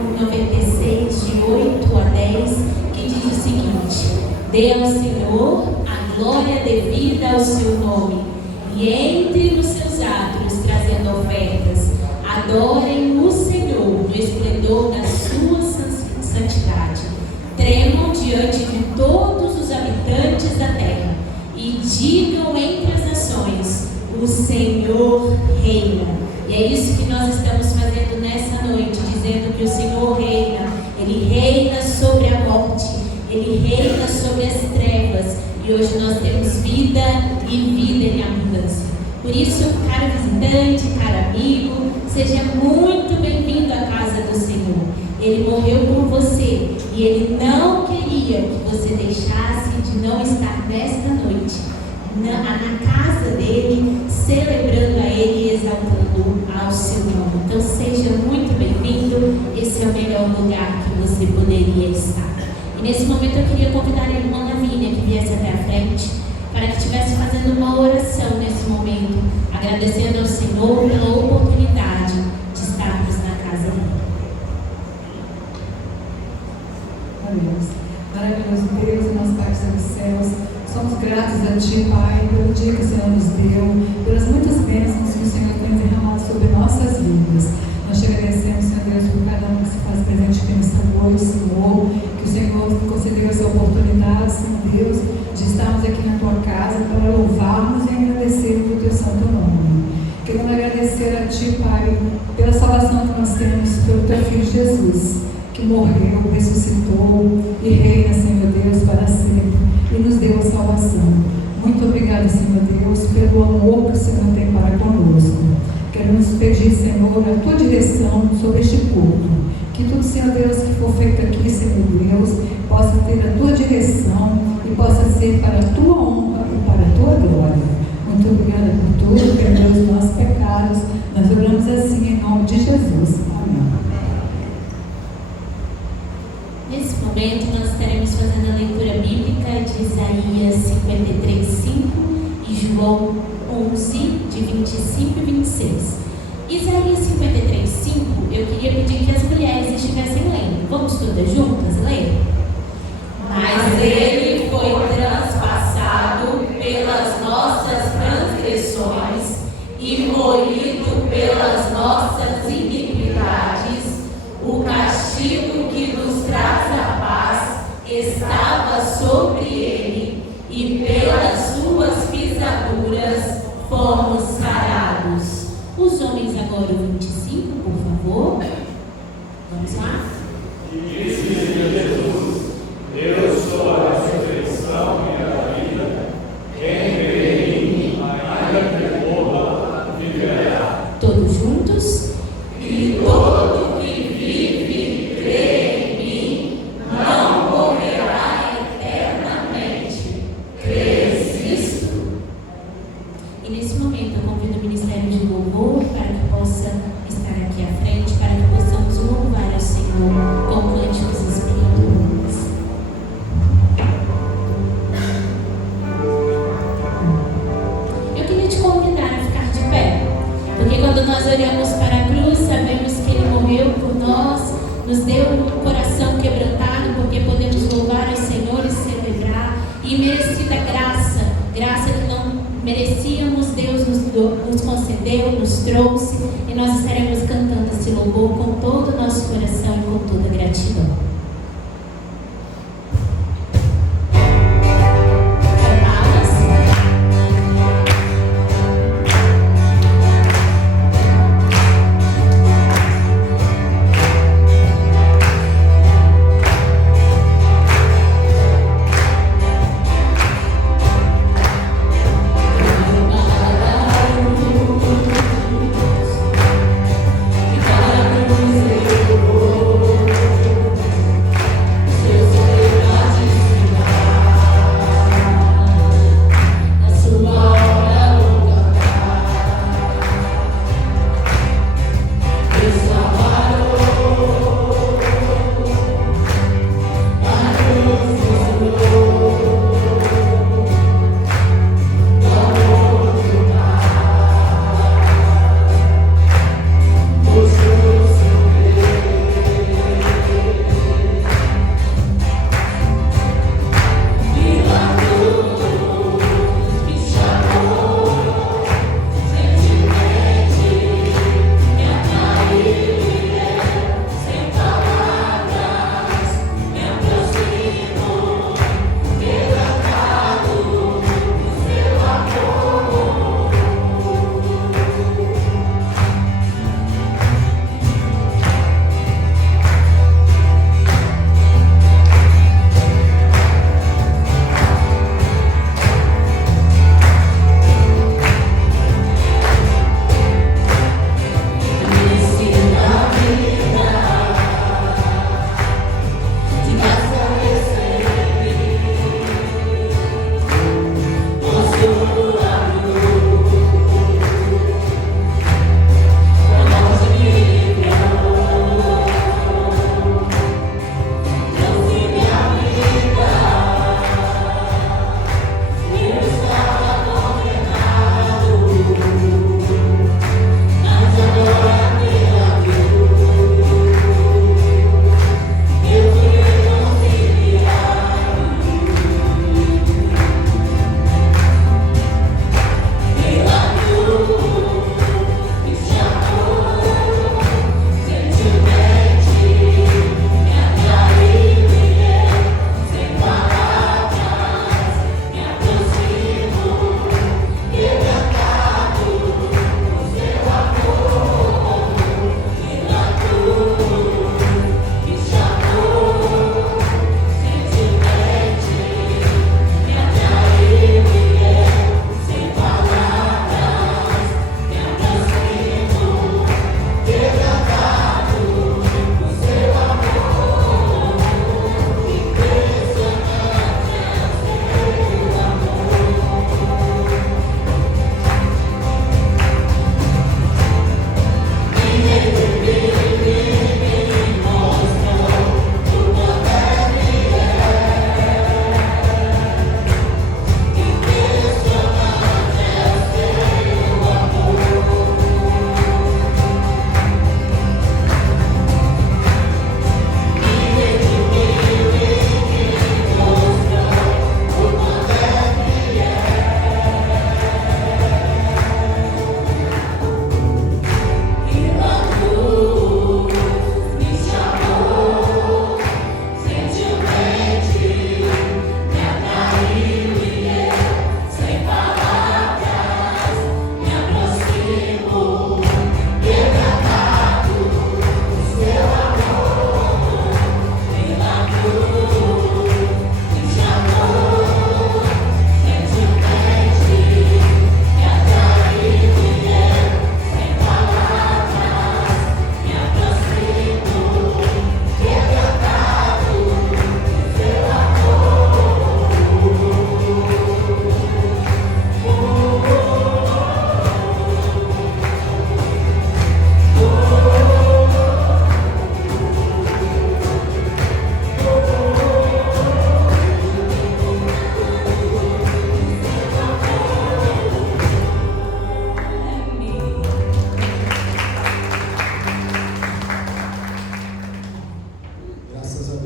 Salmo 96, de 8 a 10, que diz o seguinte: dê ao Senhor a glória devida ao seu nome, e entre nos seus átrios trazendo ofertas. Adorem o Senhor no esplendor da sua santidade. Tremam diante de todos os habitantes da terra e digam entre as nações: o Senhor reina. E é isso que nós estamos fazendo nessa noite, dizendo que o Senhor reina. Ele reina sobre a morte, Ele reina sobre as trevas. E hoje nós temos vida e vida em abundância. Por isso, caro visitante, caro amigo, seja muito bem-vindo à casa do Senhor. Ele morreu por você e Ele não queria que você deixasse de não estar nesta noite na casa dEle, celebrando a Ele e exaltando ao seu nome. Então seja muito bem-vindo. Esse é o melhor lugar que você poderia estar. E nesse momento eu queria convidar a irmã Lavínia que viesse até a frente, para que estivesse fazendo uma oração nesse momento, agradecendo ao Senhor pela oportunidade de estarmos na casa dele. Maravilhoso Deus, nosso Pai que está nos céus, somos gratos a Ti, Pai, pelo dia que o Senhor nos deu, pelas muitas bênçãos que o Senhor tem derramado sobre nossas vidas. Nós te agradecemos, Senhor Deus, por cada um que se faz presente aqui nesta noite, Senhor, que o Senhor concedeu essa oportunidade, Senhor Deus, de estarmos aqui na Tua casa para louvarmos e agradecer pelo Teu santo nome. Queremos agradecer a Ti, Pai, pela salvação que nós temos pelo Teu Filho Jesus, que morreu, ressuscitou e reina, Senhor Deus, para sempre, e nos deu a salvação. Muito obrigada, Senhor Deus, pelo amor que o Senhor tem para conosco. Queremos pedir, Senhor, a Tua direção sobre este culto. Que tudo, Senhor Deus, que for feito aqui, Senhor Deus, possa ter a Tua direção e possa ser para a Tua honra e para a Tua glória. Muito obrigada por tudo, perdoa os nossos pecados. Nós oramos assim em nome de Jesus. Amém. Nesse momento nós estaremos fazendo a leitura bíblica de Isaías 53:5 e João 11, de 25 e 26. Isaías 53:5, eu queria pedir que as mulheres estivessem lendo. Vamos todas juntas ler? Mas ele foi transpassado pelas nossas transgressões e moído pelas nossas iniquidades. O castigo que nos traz a paz estava sobre ele, e pelas suas pisaduras fomos sarados. Os homens agora o 25, por favor. Vamos lá? Disse Jesus: eu sou a ressurreição e a vida. Quem crê em mim, ainda que morra, viverá. Todos juntos? E todo que vive e crê em mim não morrerá eternamente. Crês nisto? E nesse momento eu convido o Ministério de Louvor para que possa estar aqui à frente, para que possamos louvar ao Senhor com cânticos espirituais. Eu queria te convidar a ficar de pé, porque quando nós olhamos para a cruz, sabemos que Ele morreu por nós, nos deu um coração quebrantado, porque podemos louvar ao Senhor e celebrar, e merecida graça que não merecíamos, Deus nos concedeu, nos trouxe, e nós estaremos cantando esse louvor com todo o nosso coração e com toda a gratidão. Para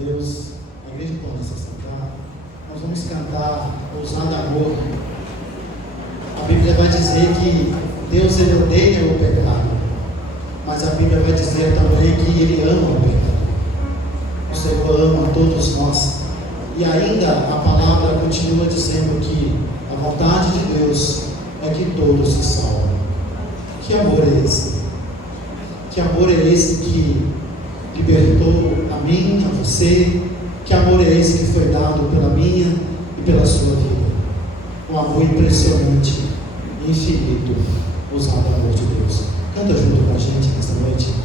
Deus, a igreja pode se sentar. Nós vamos cantar Ousado Amor. A Bíblia vai dizer que Deus ele odeia o pecado, mas a Bíblia vai dizer também que Ele ama o pecado. O Senhor ama todos nós. E ainda a palavra continua dizendo que a vontade de Deus é que todos se salvem. Que amor é esse? Que amor é esse que libertou a mim, a você? Que amor é esse que foi dado pela minha e pela sua vida? Um amor impressionante, infinito, ousado amor de Deus. Canta junto com a gente nesta noite.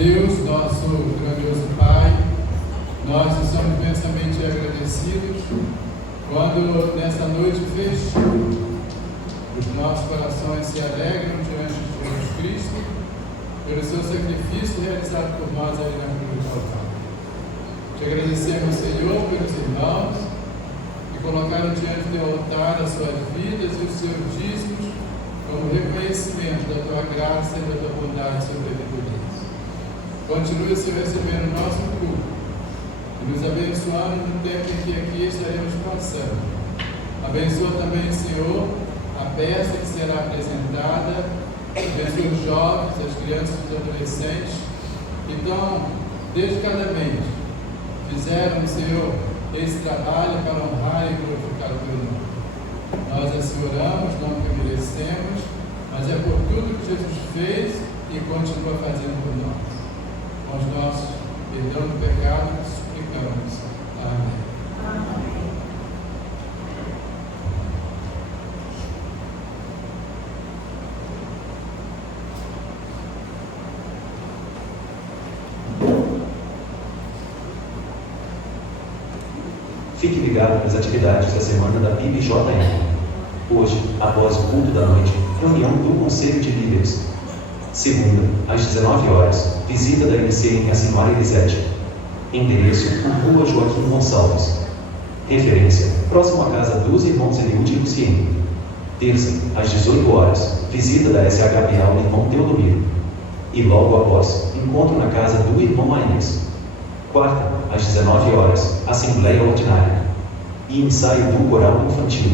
Deus, nosso grandioso Pai, nós estamos imensamente agradecidos quando nessa noite festiva os nossos corações se alegram diante de Jesus Cristo pelo seu sacrifício realizado por nós ali na cruz do Calvário. Te agradecemos, Senhor, pelos irmãos que colocaram diante do altar as suas vidas e os seus dízimos como reconhecimento da tua graça e da tua bondade sobre a vida deles. Continue, Senhor, recebendo o nosso culto e nos abençoando no tempo em que aqui estaremos passando. Abençoa também, Senhor, a peça que será apresentada. Abençoa os jovens, as crianças e os adolescentes que estão dedicadamente fizeram, Senhor, esse trabalho para honrar e glorificar o teu nome. Nós assim oramos, não que merecemos, mas é por tudo que Jesus fez e continua fazendo por nós. Com os nossos perdão do pecado, suplicamos. Amém. Amém. Fique ligado nas atividades da semana da PIB-JM. Hoje, após o culto da noite, reunião do Conselho de Líderes. Segunda, às 19 horas, visita da INCM à Senhora Elisete. Endereço, Rua Joaquim Gonçalves. Referência, próximo à casa dos irmãos Eliúde e Luciene. Terça, às 18 horas, visita da SHB ao irmão Teodomiro. E logo após, encontro na casa do irmão Aines. Quarta, às 19 horas, Assembleia Ordinária. E ensaio do Coral Infantil.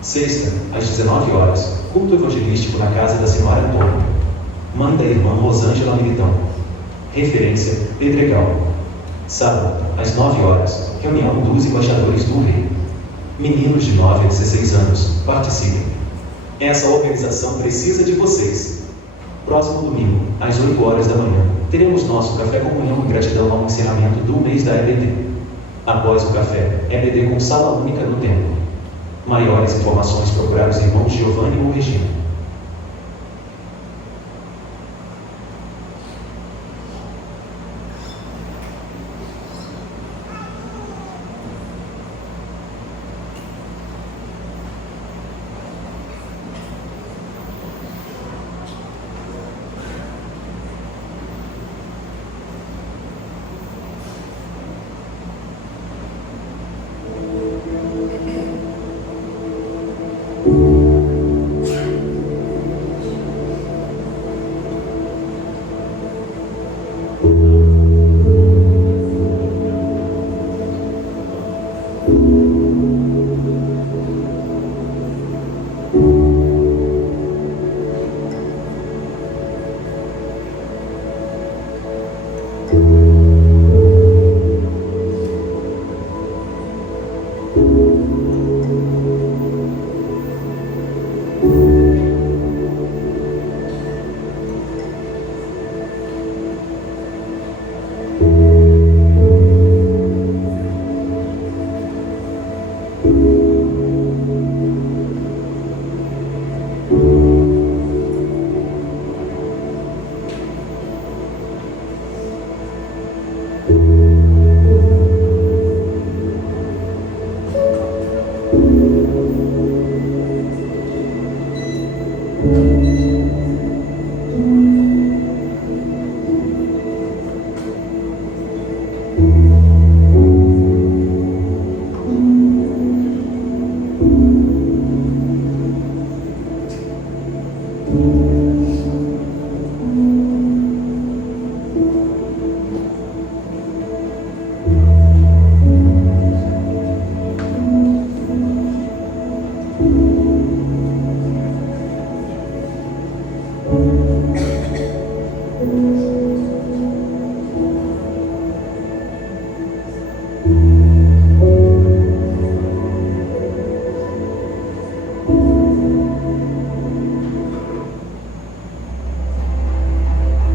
Sexta, às 19 horas, culto evangelístico na casa da Senhora Antônia. Mãe da irmã Rosângela Militão. Referência, Pedregal. Sábado, às 9 horas, reunião dos embaixadores do Rei. Meninos de 9 a 16 anos, participem. Essa organização precisa de vocês. Próximo domingo, às 8 horas da manhã, teremos nosso café comunhão e gratidão ao encerramento do mês da EBD. Após o café, EBD com sala única no templo. Maiores informações procurar os irmãos Giovanni ou Regina.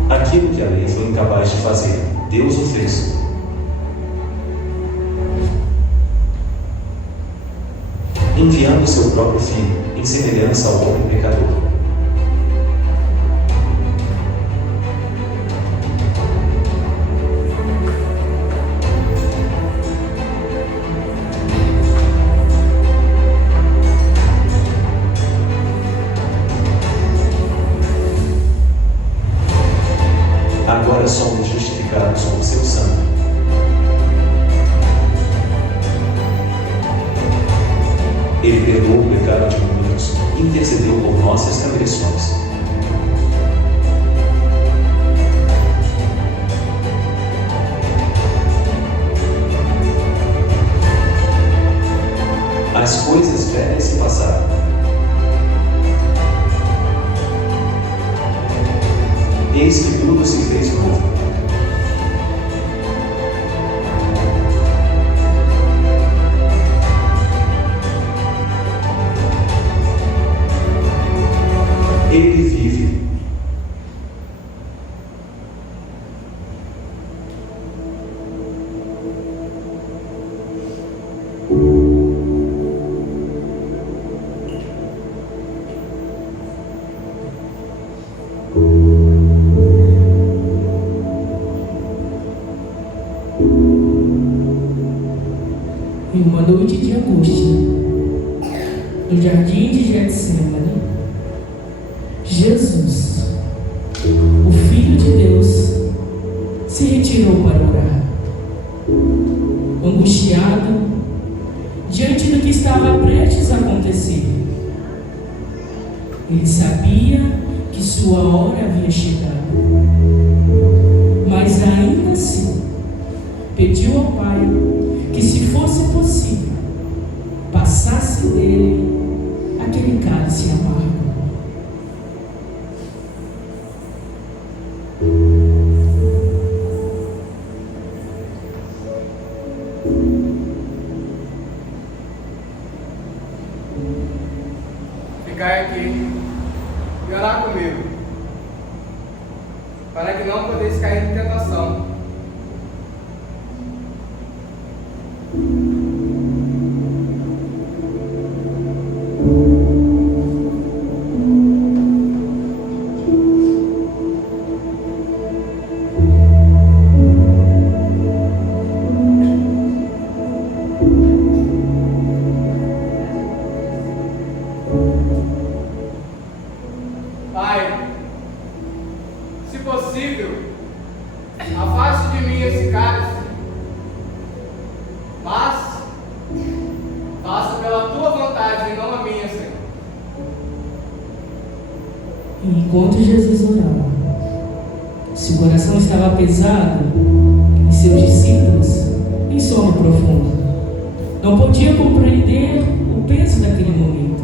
Aquilo que a lei foi incapaz de fazer, Deus o fez. Enviando seu próprio Filho, em semelhança ao homem pecador. agora somos justificados com o seu sangue. Ele perdoou o pecado de muitos e intercedeu por nossas transgressões. As coisas velhas se passaram. Eis que tudo se fez novo. Ele vive. Em uma noite de angústia, no jardim de Getsemane, Jesus, o Filho de Deus, se retirou para orar. Angustiado diante do que estava prestes a acontecer, ele sabia que sua hora havia chegado, mas ainda assim pediu ao Pai que, se fosse possível, passasse dele aquele cálice amargo. Ficai aqui e orar comigo, para que não podeis cair em tentação. Pai, se possível, afaste de mim esse cálice, mas faça pela tua vontade e não a minha, Senhor. E enquanto Jesus orava, seu coração estava pesado e seus discípulos em sono profundo. Não podiam compreender o peso daquele momento,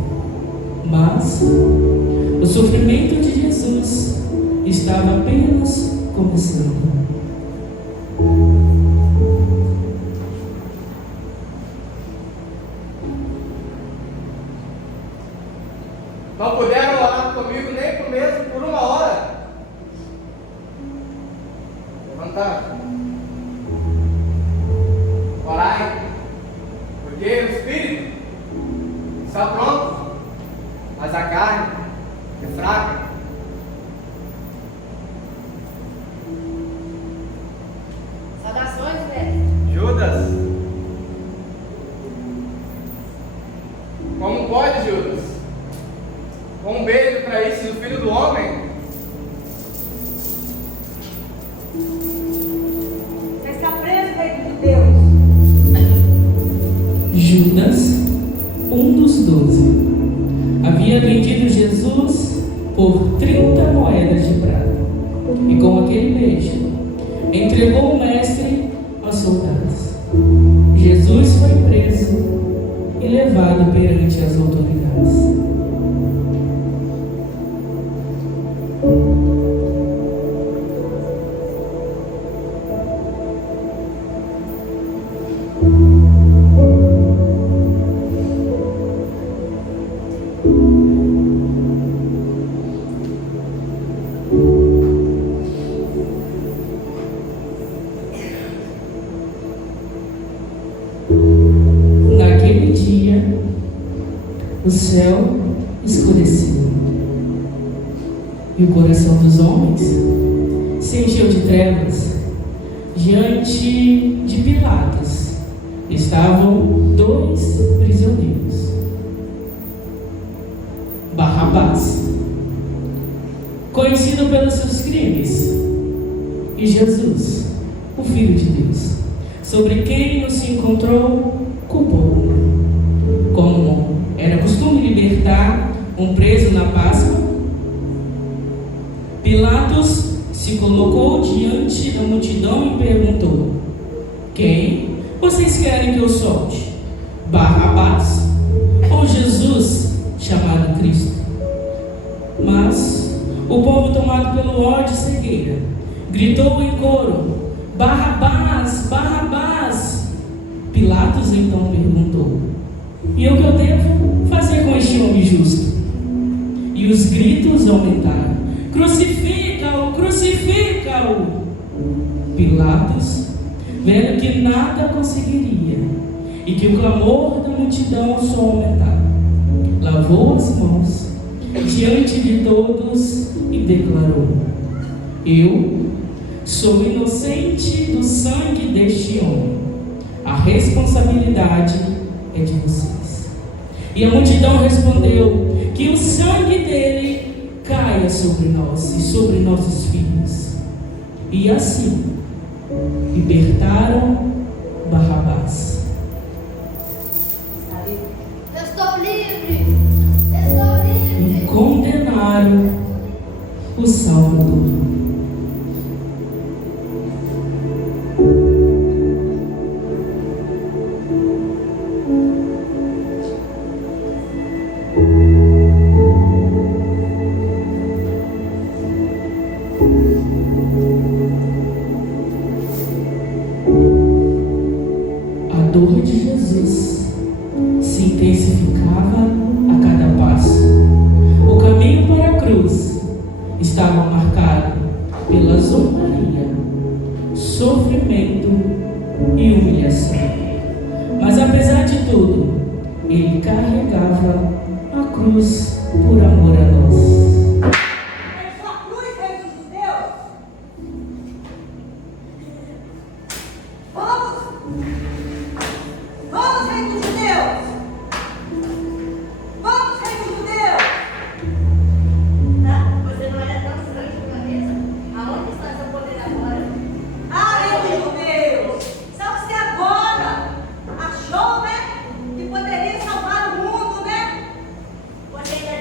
mas o sofrimento de Jesus estava apenas começando. Não puderam orar comigo nem por mesmo por uma hora. Levantar. Orai, porque o Espírito está pronto, mas a carne é fraca. Saudações, velho. Judas, como pode, Judas? Com um beijo para isso do Filho do Homem? Você está preso, filho de Deus. Judas, um dos 12, havia vendido Jesus por 30 moedas de prata, e com aquele beijo entregou o mestre aos soldados. Jesus foi preso e levado perante as autoridades. Naquele dia, o céu escureceu e o coração dos homens se encheu de trevas. Diante de Pilatos estavam 2 prisioneiros: Barrabás, conhecido pelos seus crimes, e Jesus, o Filho de Deus, sobre quem não se encontrou culpou. Como era costume libertar um preso na Páscoa, Pilatos se colocou diante da multidão e perguntou: quem vocês querem que eu solte? Barrabás ou Jesus, chamado Cristo? Mas o povo, tomado pelo ódio e cegueira, gritou em coro: Barrabás, Barrabás! Pilatos então perguntou: e o que eu devo fazer com este homem justo? E os gritos aumentaram: crucifica-o, crucifica-o! Pilatos, vendo que nada conseguiria e que o clamor da multidão só aumentava, lavou as mãos diante de todos e declarou: eu sou inocente do sangue deste homem. A responsabilidade é de vocês. E a multidão respondeu: que o sangue dele caia sobre nós e sobre nossos filhos. E assim libertaram Barrabás. Estou livre! Estou livre! E condenaram o Salvador. A dor de Jesus se intensificava a cada passo. O caminho para a cruz estava marcado pela zombaria, sofrimento e humilhação. Mas apesar de tudo, ele carregava a cruz por amor a nós. É sua cruz, Rei dos Judeus! Vamos! Vamos, Rei dos Judeus! Vamos, Rei dos Judeus! Você não era tão sangue de cabeça? Aonde está seu poder agora? Ah, Rei dos Judeus! Só você agora achou, né? Que poderia salvar o mundo, né? Você ainda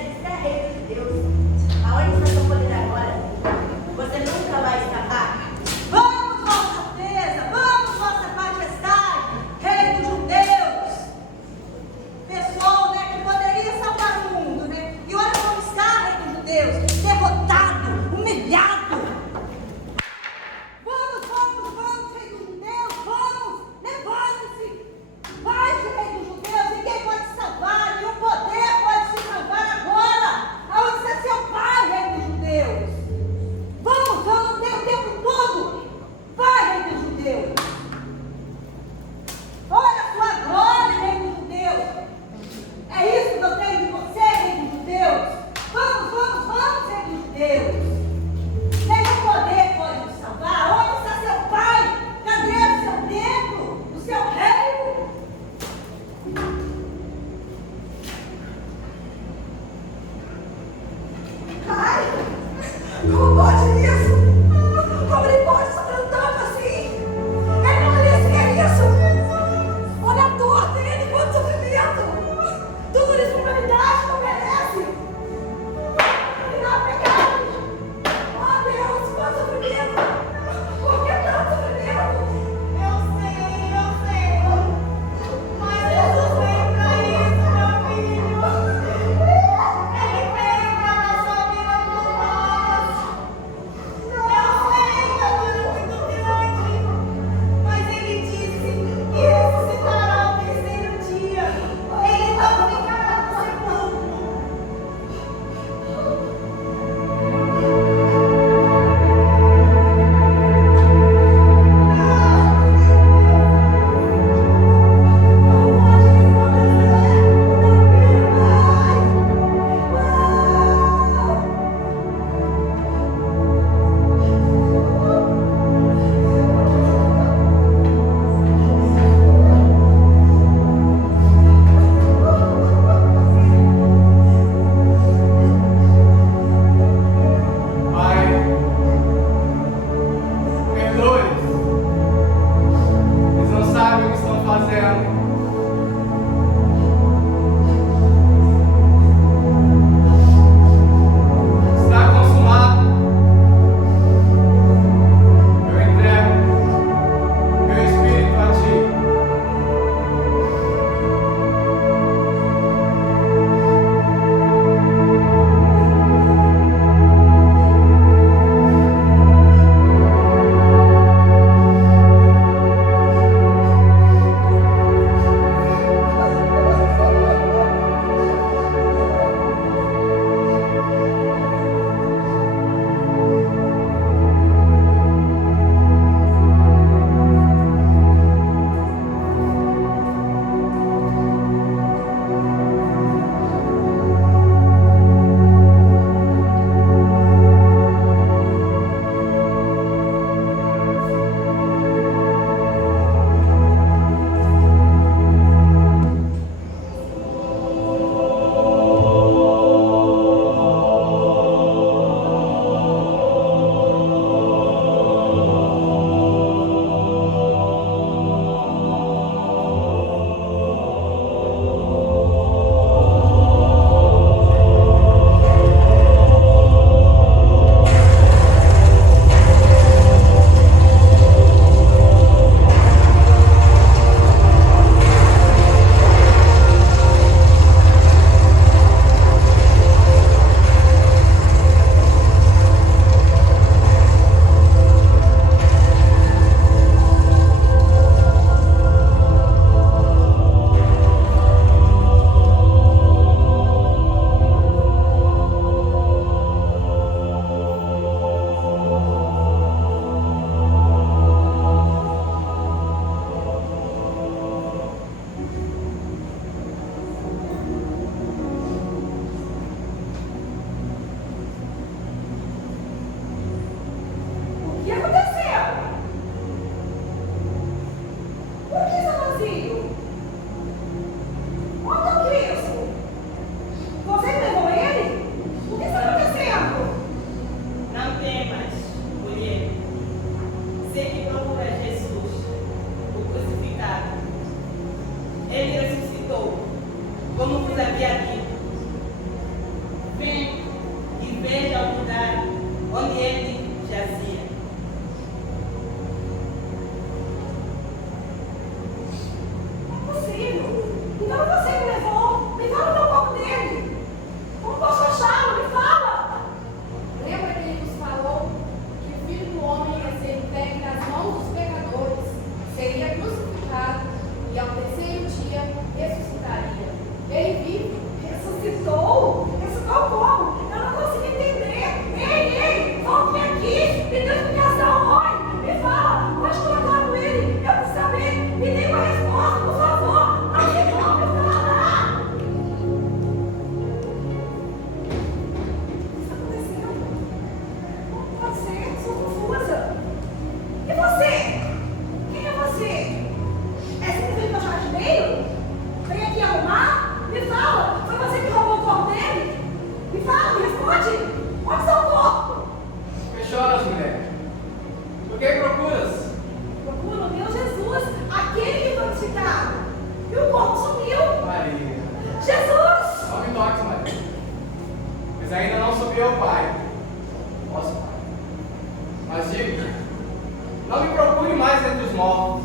os mortos,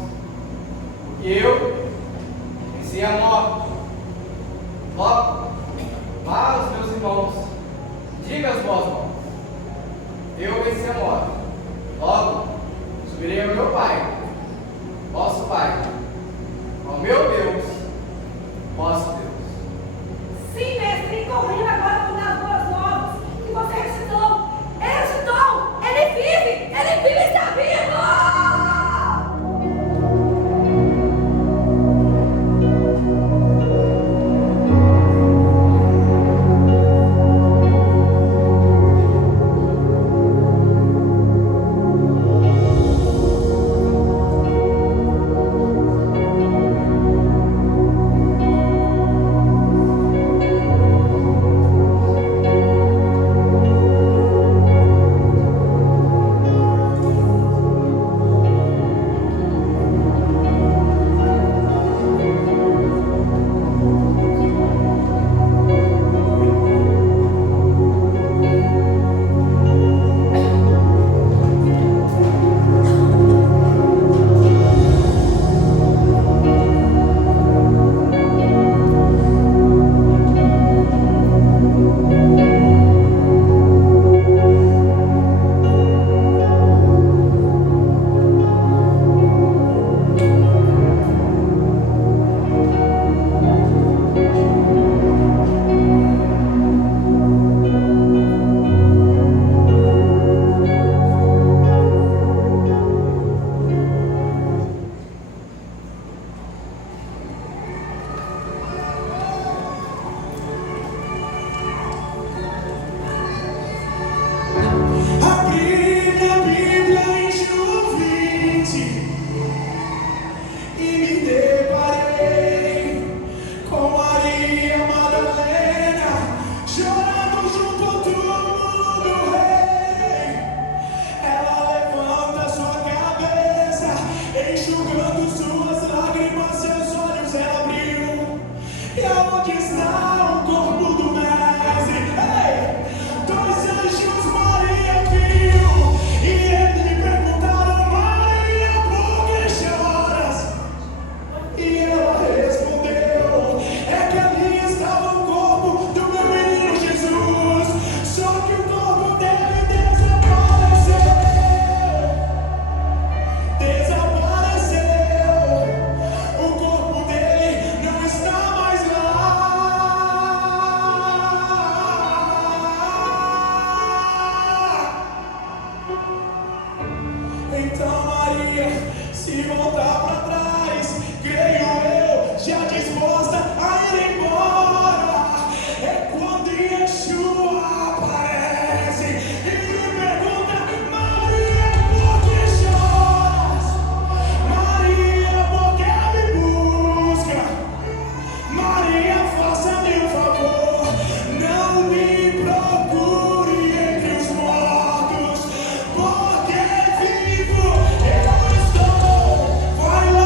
porque eu venci a morte. Logo, vá aos meus irmãos, diga às vós, irmãos, eu venci a morte. Logo, subirei ao meu Pai, vosso Pai, ao meu Deus, vosso Deus. Sim, mestre, correndo agora por dar boas novas que você ressuscitou. Ele ressuscitou! Ele vive! Ele vive e está vivo! Vai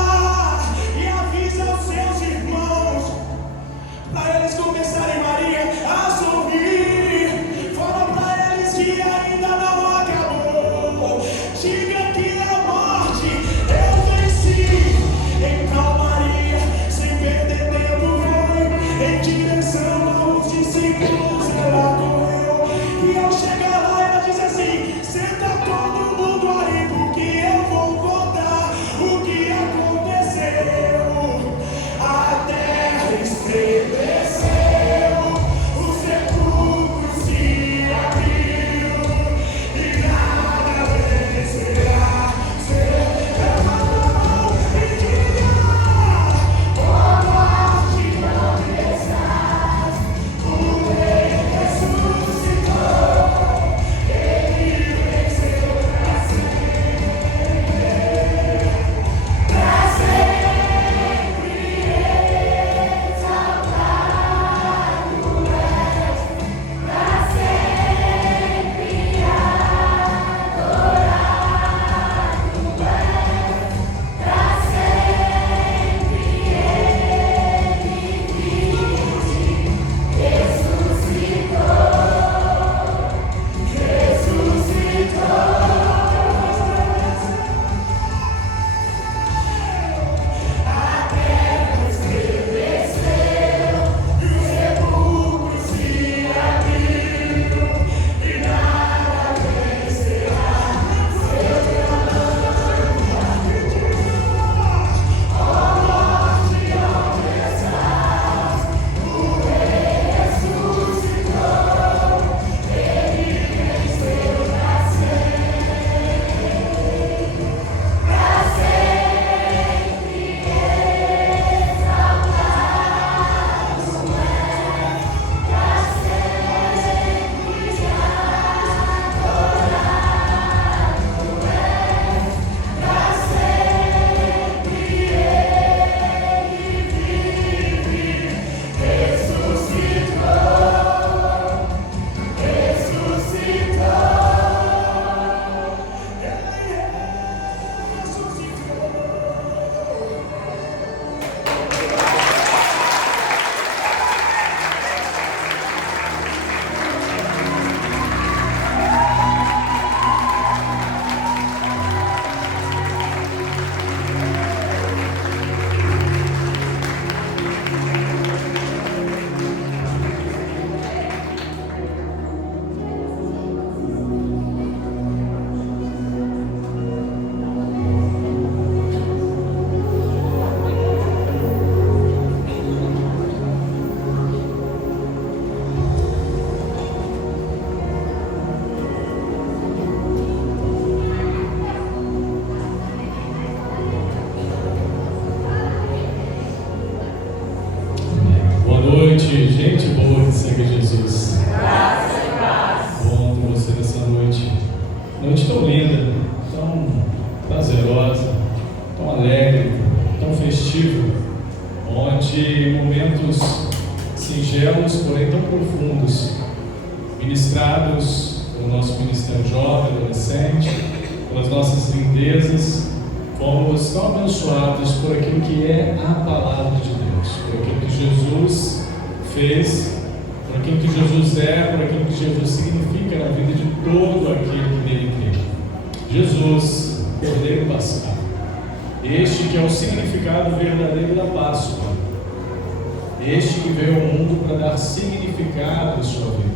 noite, gente boa que segue Jesus. Graça e paz. Bom ter você nessa noite. Noite tão linda, tão prazerosa, tão alegre, tão festiva, onde momentos singelos, porém tão profundos, ministrados pelo nosso ministério jovem, adolescente, pelas nossas lindezas, fomos tão abençoados por aquilo que é a palavra de Deus, por aquilo que Jesus fez, por aquilo que Jesus é, por aquilo que Jesus significa na vida de todo aquele que nele crê. Jesus, Cordeiro Pascal, este que é o significado verdadeiro da Páscoa, este que veio ao mundo para dar significado à sua vida,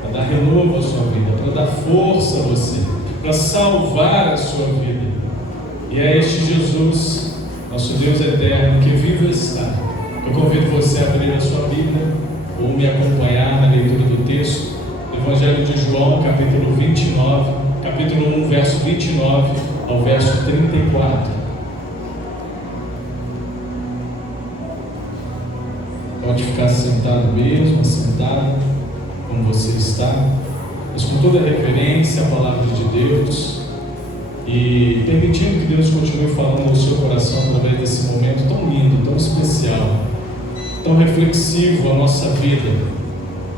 para dar renovo à sua vida, para dar força a você, para salvar a sua vida. E é este Jesus, nosso Deus eterno, que vivo está. Eu convido você a abrir a sua Bíblia ou me acompanhar na leitura do texto do Evangelho de João, capítulo 29, capítulo 1, verso 29 ao verso 34. Pode ficar sentado mesmo, assentado, como você está, mas com toda a reverência à palavra de Deus e permitindo que Deus continue falando no seu coração através desse momento tão lindo, tão especial, tão reflexivo à nossa vida,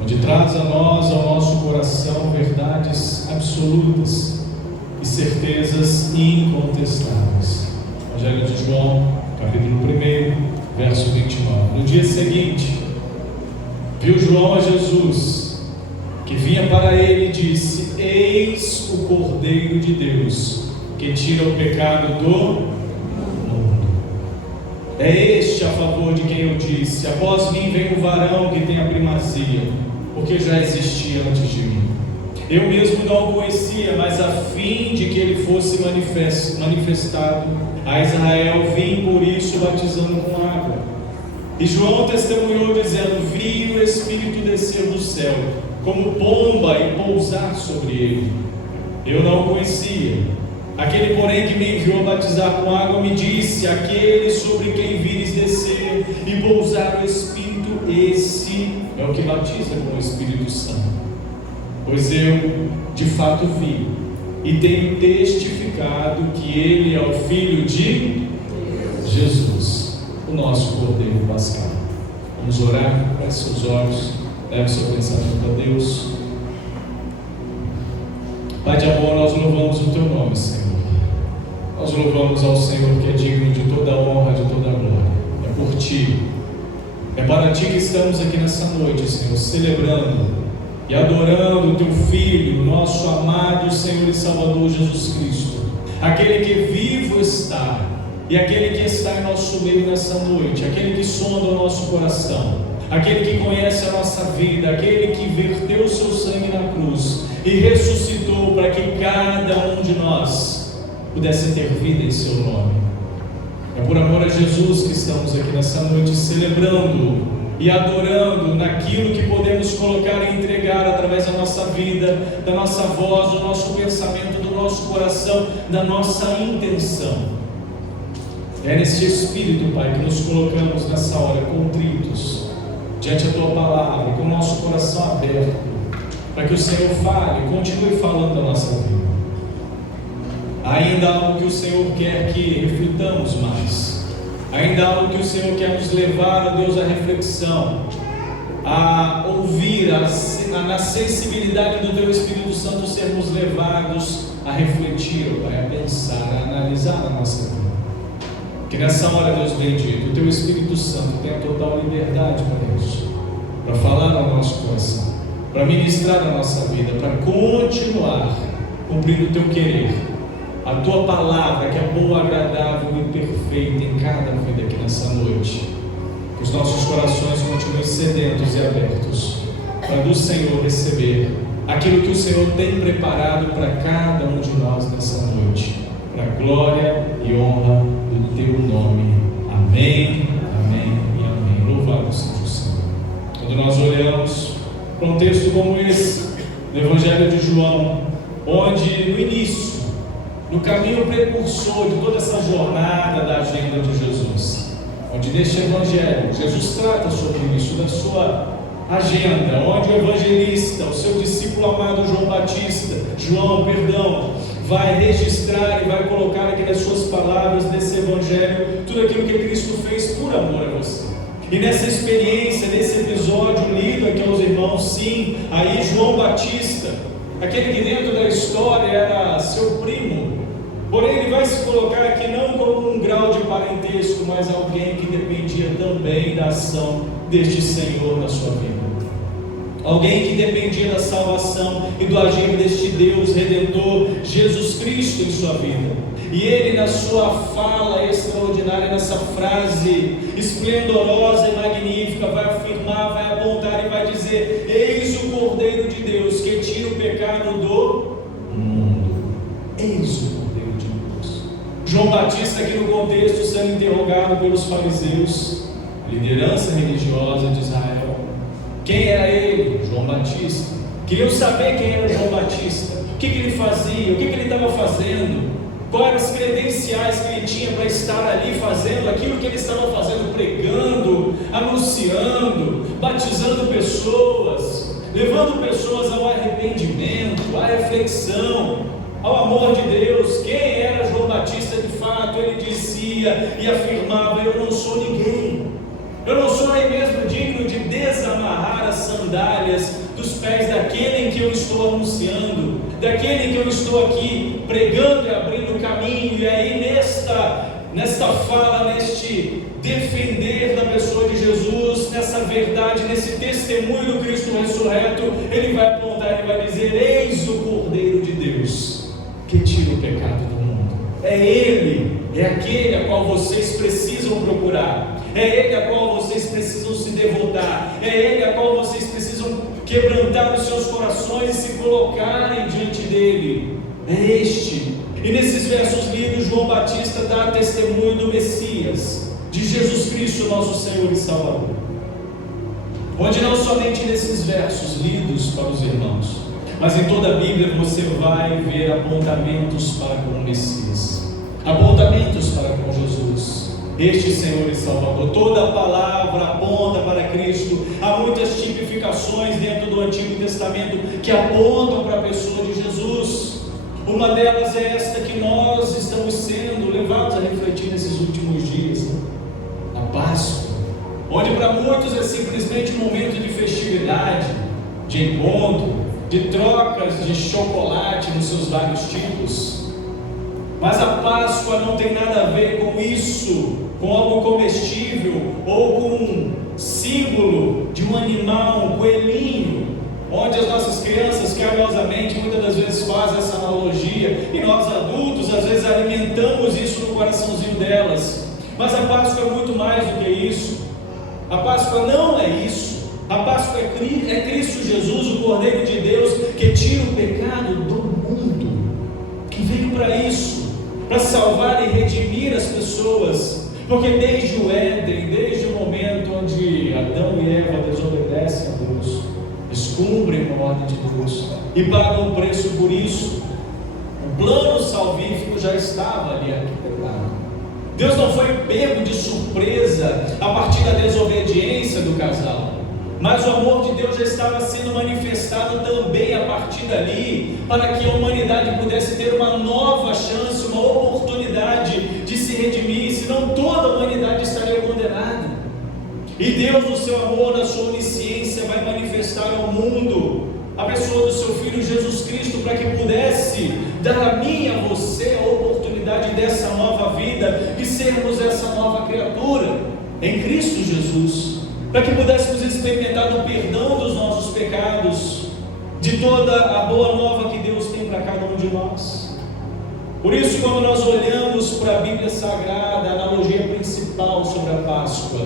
onde traz a nós, ao nosso coração, verdades absolutas e certezas incontestáveis. Evangelho de João, capítulo 1, verso 29. No dia seguinte, viu João a Jesus, que vinha para ele, e disse: Eis o Cordeiro de Deus, que tira o pecado do mundo. É este a favor de quem eu disse: após mim vem o varão que tem a primazia, porque já existia antes de mim. Eu mesmo não o conhecia, mas a fim de que ele fosse manifestado a Israel, vim por isso batizando com água. E João testemunhou dizendo: vi o Espírito descer do céu como pomba e pousar sobre ele. Eu não o conhecia. Aquele, porém, que me enviou a batizar com água me disse: aquele sobre quem vires descer e pousar o Espírito, esse é o que batiza com o Espírito Santo. Pois eu de fato vi e tenho testificado que ele é o Filho de Jesus, o nosso Cordeiro Pascal. Vamos orar, feche seus olhos, leve seu pensamento a Deus. Pai de amor, nós louvamos o teu nome, Senhor. Nós louvamos ao Senhor que é digno de toda a honra, de toda a glória. É por ti, é para ti que estamos aqui nessa noite, Senhor, celebrando e adorando o teu Filho, nosso amado Senhor e Salvador Jesus Cristo, aquele que vivo está e aquele que está em nosso meio nessa noite, aquele que sonda o nosso coração, aquele que conhece a nossa vida, aquele que verteu o seu sangue na cruz e ressuscitou para que cada um de nós pudesse ter vida em seu nome. É por amor a Jesus que estamos aqui nessa noite celebrando e adorando naquilo que podemos colocar e entregar através da nossa vida, da nossa voz, do nosso pensamento, do nosso coração, da nossa intenção. É nesse Espírito, Pai, que nos colocamos nessa hora contritos diante da Tua Palavra, com o nosso coração aberto, para que o Senhor fale, continue falando da nossa vida. Ainda há algo que o Senhor quer que reflitamos mais. Ainda há algo que o Senhor quer nos levar, ó Deus, à reflexão, a ouvir, na sensibilidade do Teu Espírito Santo, sermos levados a refletir, Pai, a pensar, a analisar a nossa vida. Que nessa hora, Deus bendito, o Teu Espírito Santo tenha total liberdade para isso, para falar ao nosso coração, para ministrar a nossa vida, para continuar cumprindo o Teu querer, a Tua palavra que é boa, agradável e perfeita em cada vida aqui nessa noite. Que os nossos corações continuem sedentos e abertos para do Senhor receber aquilo que o Senhor tem preparado para cada um de nós nessa noite, para a glória e honra do Teu nome. Amém, amém e amém. Louvado seja o Senhor. Quando nós olhamos para um texto como esse, no Evangelho de João, onde no início, no caminho precursor de toda essa jornada da agenda de Jesus, onde neste Evangelho Jesus trata sobre isso, da sua agenda, onde o evangelista, o seu discípulo amado João, vai registrar e vai colocar aqui nas suas palavras, nesse Evangelho, tudo aquilo que Cristo fez por amor a você. E nessa experiência, nesse episódio lido aqui aos irmãos, sim, aí João Batista, aquele que dentro da história era seu primo, porém ele vai se colocar aqui não como um grau de parentesco, mas alguém que dependia também da ação deste Senhor na sua vida. Alguém que dependia da salvação e do agir deste Deus Redentor, Jesus Cristo, em sua vida. E ele, na sua fala extraordinária, nessa frase esplendorosa e magnífica, vai afirmar, vai apontar e vai dizer: eis o Cordeiro de Deus que tira o pecado do mundo. Eis o Cordeiro de Deus. João Batista, aqui no contexto, sendo interrogado pelos fariseus, liderança religiosa de Israel. Quem era ele? João Batista. Queriam saber quem era João Batista, o que ele fazia, o que ele estava fazendo, quais eram as credenciais que ele tinha para estar ali fazendo aquilo que ele estava fazendo, pregando, anunciando, batizando pessoas, levando pessoas ao arrependimento, à reflexão, ao amor de Deus. Quem era João Batista de fato? Ele dizia e afirmava: eu não sou ninguém. Eu não sou nem mesmo digno de desamarrar as sandálias dos pés daquele em que eu estou anunciando, daquele em que eu estou aqui pregando e abrindo o caminho. E aí nesta fala, neste defender da pessoa de Jesus, nessa verdade, nesse testemunho do Cristo ressurreto, ele vai apontar e vai dizer: eis o Cordeiro de Deus que tira o pecado do mundo. É Ele, é aquele a qual vocês precisam procurar. É Ele a qual vocês precisam se devotar. É Ele a qual vocês precisam quebrantar os seus corações e se colocarem diante dEle. É este. E nesses versos lidos, João Batista dá testemunho do Messias, de Jesus Cristo, nosso Senhor e Salvador. Onde não somente nesses versos lidos para os irmãos, mas em toda a Bíblia você vai ver apontamentos para com o Messias, apontamentos para com Jesus, este Senhor e Salvador. Toda a palavra aponta para Cristo. Há muitas tipificações dentro do Antigo Testamento que apontam para a pessoa de Jesus. Uma delas é esta que nós estamos sendo levados a refletir nesses últimos dias, a Páscoa, onde para muitos é simplesmente um momento de festividade, de encontro, de trocas de chocolate nos seus vários tipos. Mas a Páscoa não tem nada a ver com isso, com algo comestível ou com um símbolo de um animal, um coelhinho, onde as nossas crianças carinhosamente muitas das vezes fazem essa analogia, e nós adultos às vezes alimentamos isso no coraçãozinho delas. Mas a Páscoa é muito mais do que isso. A Páscoa não é isso. A Páscoa é Cristo Jesus, o Cordeiro de Deus, que tira o pecado do mundo, que veio para isso, para salvar e redimir as pessoas. Porque desde o Éden, desde o momento onde Adão e Eva desobedecem a Deus, descumprem a ordem de Deus e pagam o preço por isso, o plano salvífico já estava ali arquitetado. Deus não foi pego de surpresa a partir da desobediência do casal, mas o amor de Deus já estava sendo manifestado também a partir dali, para que a humanidade pudesse ter uma nova chance, uma oportunidade de se redimir, senão toda a humanidade estaria condenada. E Deus, no seu amor, na sua onisciência, vai manifestar ao mundo a pessoa do seu Filho Jesus Cristo, para que pudesse dar a mim e a você a oportunidade dessa nova vida, de sermos essa nova criatura em Cristo Jesus, para que pudéssemos experimentar o perdão dos nossos pecados, de toda a boa nova que Deus tem para cada um de nós. Por isso, quando nós olhamos para a Bíblia Sagrada, a analogia principal sobre a Páscoa,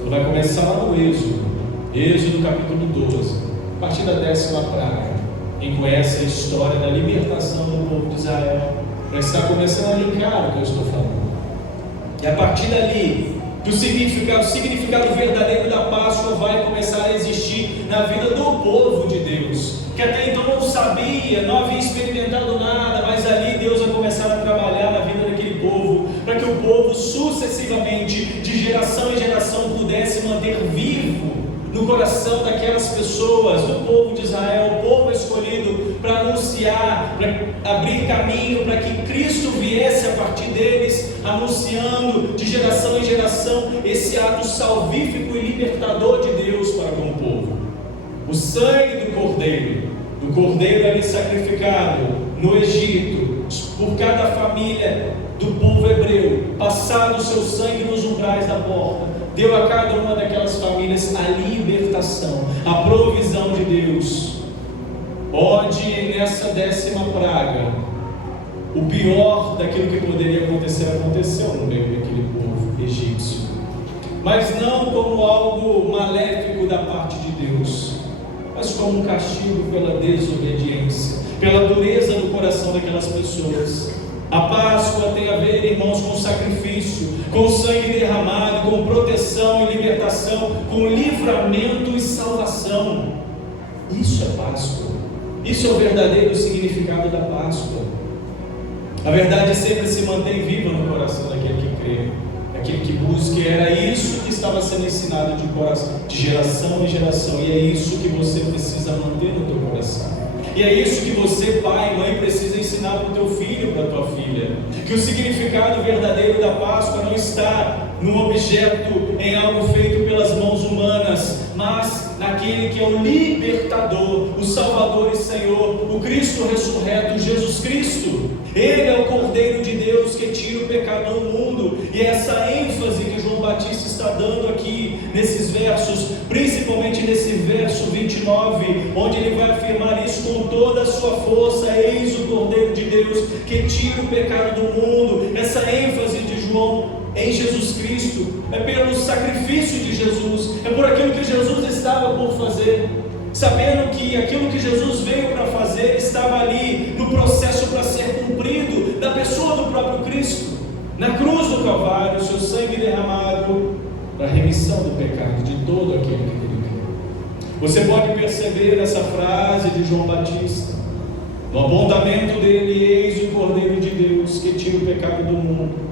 ela vai começar lá no Êxodo capítulo 12, a partir da 10ª praga. Quem conhece a história da libertação do povo de Israel já está começando a linkar o que eu estou falando. E a partir dali, o significado verdadeiro da Páscoa vai começar a existir na vida do povo de Deus, que até então não sabia, não havia experimentado nada, mas ali Deus vai começar a trabalhar na vida daquele povo, para que o povo sucessivamente, de geração em geração, pudesse manter vivo no coração daquelas pessoas, do povo de Israel, o povo escolhido para anunciar, para abrir caminho para que Cristo viesse a partir deles, anunciando de geração em geração esse ato salvífico e libertador de Deus para com o povo. O sangue do cordeiro ali sacrificado no Egito, por cada família do povo hebreu, passado o seu sangue nos umbrais da porta, deu a cada uma daquelas famílias a libertação, a provisão de Deus. Pode, nessa 10ª praga, o pior daquilo que poderia acontecer, aconteceu no meio daquele povo egípcio, mas não como algo maléfico da parte de Deus, mas como um castigo pela desobediência, pela dureza do coração daquelas pessoas. A Páscoa tem a ver, irmãos, com sacrifício, com sangue derramado, com proteção e libertação, com livramento e salvação. Isso é Páscoa. Isso é o verdadeiro significado da Páscoa. A verdade sempre se mantém viva no coração daquele que crê, daquele que busca. Era isso que estava sendo ensinado de geração em geração, e é isso que você precisa manter no teu coração. E é isso que você, pai e mãe, precisa ensinar para o teu filho, para a tua filha. Que o significado verdadeiro da Páscoa não está no objeto, em algo feito pelas mãos humanas, mas naquele que é o libertador, o Salvador e Senhor, o Cristo ressurreto, Jesus Cristo. Ele é o Cordeiro de Deus que tira o pecado do mundo. E é essa ênfase que João Batista está dando aqui nesses versos, principalmente nesse verso 29, onde ele vai afirmar isso com toda a sua força: eis o Cordeiro de Deus que tira o pecado do mundo. Essa ênfase de João em Jesus Cristo é pelo sacrifício de Jesus, é por aquilo que Jesus estava por fazer, sabendo que aquilo que Jesus veio para fazer estava ali no processo para ser cumprido, da pessoa do próprio Cristo, na cruz do Calvário, o seu sangue derramado para a remissão do pecado de todo aquele que nele crê. Você pode perceber nessa frase de João Batista, no apontamento dele: eis o Cordeiro de Deus que tira o pecado do mundo.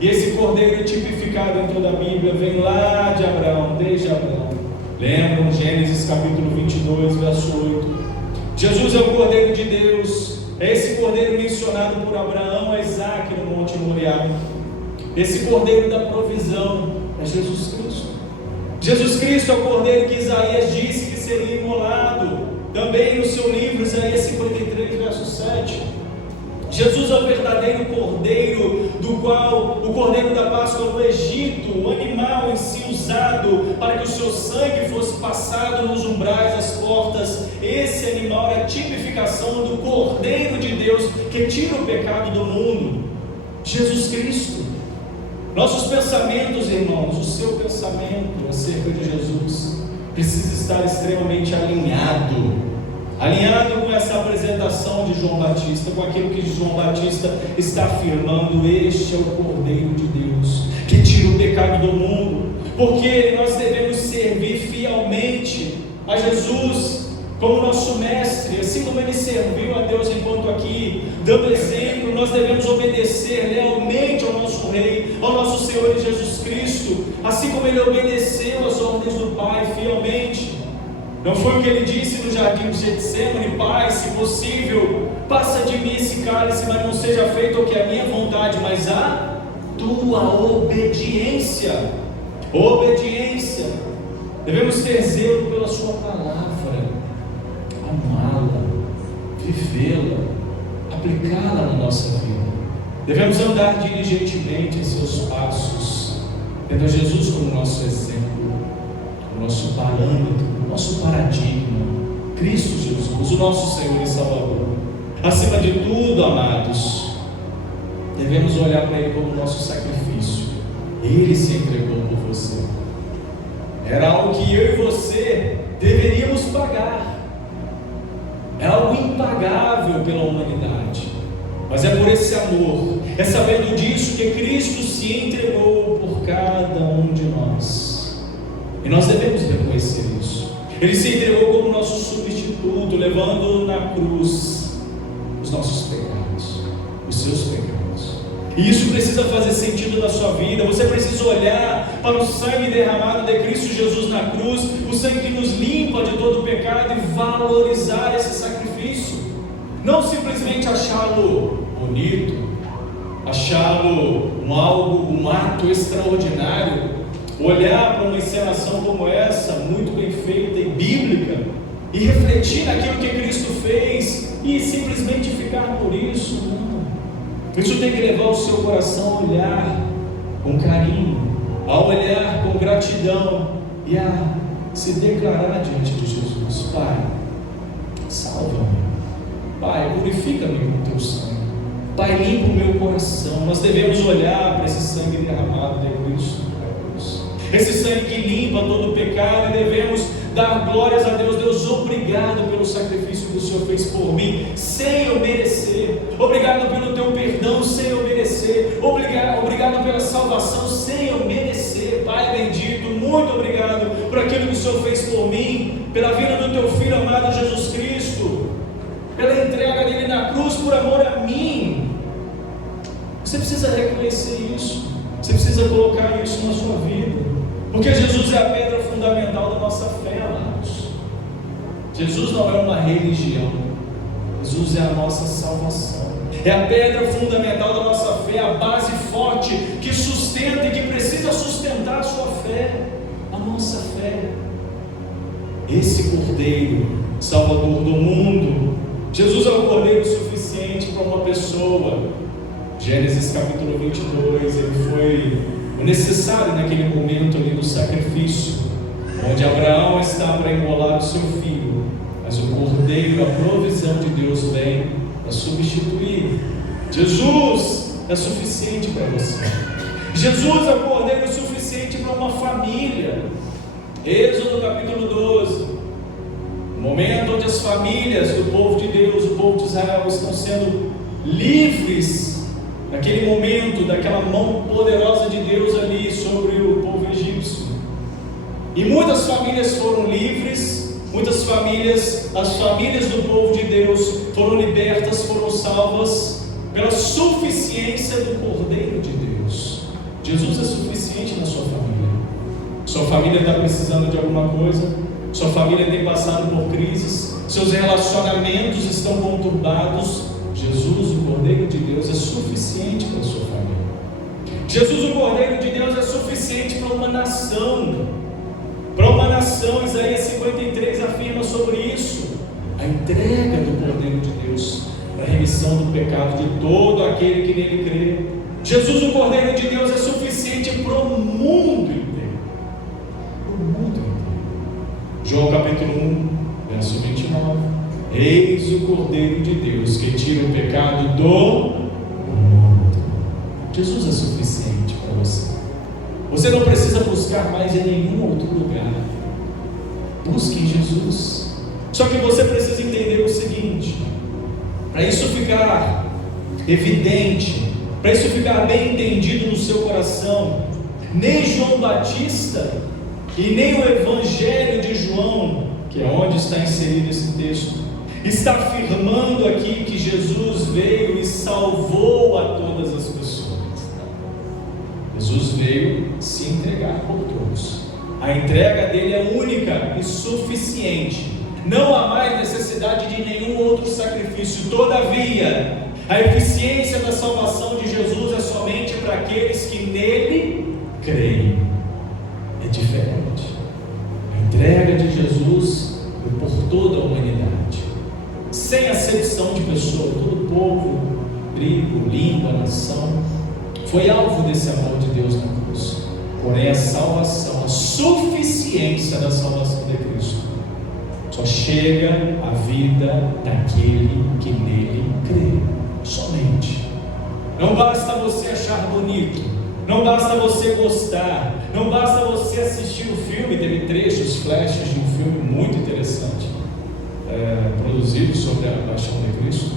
E esse Cordeiro tipificado em toda a Bíblia vem lá de Abraão, desde Abraão. Lembram Gênesis capítulo 22, verso 8. Jesus é o Cordeiro de Deus, é esse Cordeiro mencionado por Abraão a Isaac no Monte Moriá. Esse Cordeiro da provisão é Jesus Cristo. Jesus Cristo é o Cordeiro que Isaías disse que seria imolado, também no seu livro, Isaías 53, verso 7. Jesus é o verdadeiro Cordeiro, do qual o Cordeiro da Páscoa no Egito, o animal em si usado para que o seu sangue fosse passado nos umbrais das portas. Esse animal é a tipificação do Cordeiro de Deus que tira o pecado do mundo, Jesus Cristo. Nossos pensamentos, irmãos, o seu pensamento acerca de Jesus precisa estar extremamente alinhado com essa apresentação de João Batista, com aquilo que João Batista está afirmando: este é o Cordeiro de Deus que tira o pecado do mundo. Porque nós devemos servir fielmente a Jesus como nosso mestre, assim como ele serviu a Deus enquanto aqui, dando exemplo. Nós devemos obedecer lealmente ao nosso Rei, ao nosso Senhor Jesus Cristo, assim como ele obedeceu às ordens do Pai fielmente. Não foi o que ele disse no jardim de Getsêmani: Pai, se possível, passa de mim esse cálice, mas não seja feito o que é a minha vontade, mas a tua obediência. Obediência. Devemos ter zelo pela sua palavra, amá-la, vivê-la, aplicá-la na nossa vida. Devemos andar diligentemente em seus passos, tendo Jesus como nosso exemplo, o nosso parâmetro, o nosso paradigma, Cristo Jesus, o nosso Senhor e Salvador. Acima de tudo, amados, devemos olhar para Ele como nosso sacrifício. Ele se entregou por você. Era algo que eu e você deveríamos pagar. É algo impagável pela humanidade. Mas é por esse amor, é sabendo disso, que Cristo se entregou por cada um de nós. E nós devemos reconhecer isso. Ele se entregou como nosso substituto, levando na cruz os nossos pecados, os seus pecados. E isso precisa fazer sentido na sua vida. Você precisa olhar para o sangue derramado de Cristo Jesus na cruz, o sangue que nos limpa de todo o pecado, e valorizar esse sacrifício. Não simplesmente achá-lo bonito, achá-lo um ato extraordinário, olhar para uma encenação como essa, muito bem feita e bíblica, e refletir naquilo que Cristo fez e simplesmente ficar por isso. Não. Isso tem que levar o seu coração a olhar com carinho, a olhar com gratidão e a se declarar diante de Jesus: Pai, salva-me. Pai, purifica-me com teu sangue. Pai, limpa o meu coração. Nós devemos olhar para esse sangue derramado de Cristo na cruz, esse sangue que limpa todo o pecado, e devemos dar glórias a Deus. Deus, obrigado pelo sacrifício que o Senhor fez por mim, sem eu merecer. Obrigado pelo teu perdão, sem eu merecer. Obrigado pela salvação, sem eu merecer. Pai bendito, muito obrigado por aquilo que o Senhor fez por mim, pela vida do teu Filho amado Jesus Cristo, pela entrega dele na cruz por amor a mim. Você precisa reconhecer isso, você precisa colocar isso na sua vida, porque Jesus é a pedra fundamental da nossa fé, amados. Jesus não é uma religião, Jesus é a nossa salvação, é a pedra fundamental da nossa fé, a base forte que sustenta e que precisa sustentar a sua fé, a nossa fé. Esse Cordeiro, Salvador do mundo, Jesus é o Cordeiro suficiente para uma pessoa. Gênesis capítulo 22, ele foi necessário naquele momento ali do sacrifício, onde Abraão está para imolar o seu filho, mas o Cordeiro, a provisão de Deus, vem para substituir. Jesus é suficiente para você. Jesus é o Cordeiro suficiente para uma família. Êxodo capítulo 12, o momento onde as famílias do povo de Deus, o povo de Israel, estão sendo livres, naquele momento, daquela mão poderosa de Deus ali sobre o povo egípcio. E muitas famílias foram livres, muitas famílias, as famílias do povo de Deus foram libertas, foram salvas pela suficiência do Cordeiro de Deus. Jesus é suficiente na sua família. Sua família está precisando de alguma coisa, sua família tem passado por crises, seus relacionamentos estão conturbados. Jesus, o Cordeiro de Deus, é suficiente para a sua família. Jesus, o Cordeiro de Deus, é suficiente para uma nação. Para uma nação, Isaías 53 afirma sobre isso: a entrega do Cordeiro de Deus para a remissão do pecado de todo aquele que nele crê. Jesus, o Cordeiro de Deus, é suficiente para o mundo inteiro. Para o mundo inteiro. João capítulo 1, verso 29. Eis o Cordeiro de Deus que tira o pecado do mundo. Jesus é suficiente para você. Você não precisa buscar mais em nenhum outro lugar. Busque em Jesus. Só que você precisa entender o seguinte: para isso ficar evidente, para isso ficar bem entendido no seu coração, nem João Batista e nem o Evangelho de João, que é onde está inserido esse texto, está afirmando aqui que Jesus veio e salvou a todas as pessoas. Jesus veio se entregar por todos. A entrega dele é única e suficiente. Não há mais necessidade de nenhum outro sacrifício. Todavia, a eficiência da salvação de Jesus é somente para aqueles que nele creem. É diferente. A entrega de Jesus é por toda a humanidade, sem acepção de pessoa. Todo povo, tribo, língua, nação foi alvo desse amor de Deus na cruz. Porém, a salvação, a suficiência da salvação de Cristo só chega à vida daquele que nele crê. Somente. Não basta você achar bonito, não basta você gostar, não basta você assistir o filme. Teve trechos, flashes de um filme muito interessante, produzido sobre a paixão de Cristo.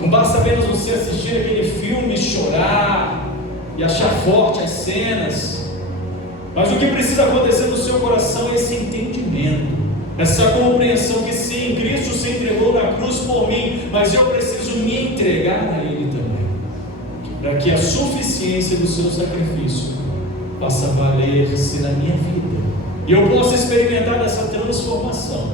Não basta apenas você assistir aquele filme, chorar e achar forte as cenas, mas o que precisa acontecer no seu coração é esse entendimento, essa compreensão que sim, Cristo se entregou na cruz por mim, mas eu preciso me entregar a Ele também. para que a suficiência do seu sacrifício possa valer-se na minha vida, e eu possa experimentar essa transformação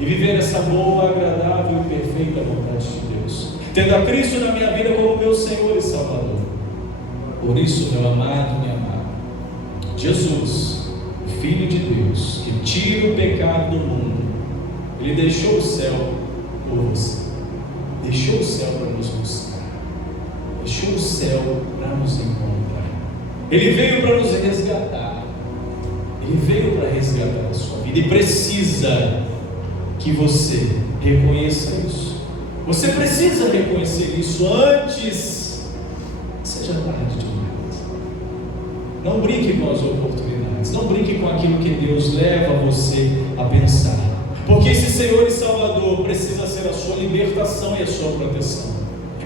e viver essa boa, agradável e perfeita vontade de Deus, tendo a Cristo na minha vida como meu Senhor e Salvador. Por isso, meu amado, minha amada, Jesus, o Filho de Deus, que tira o pecado do mundo, Ele deixou o céu por você, deixou o céu para nos buscar, deixou o céu para nos encontrar. Ele veio para nos resgatar, Ele veio para resgatar a sua vida, e precisa que você reconheça isso. Você precisa reconhecer isso antes que seja tarde demais. Não brinque com as oportunidades, não brinque com aquilo que Deus leva você a pensar, porque esse Senhor e Salvador precisa ser a sua libertação e a sua proteção.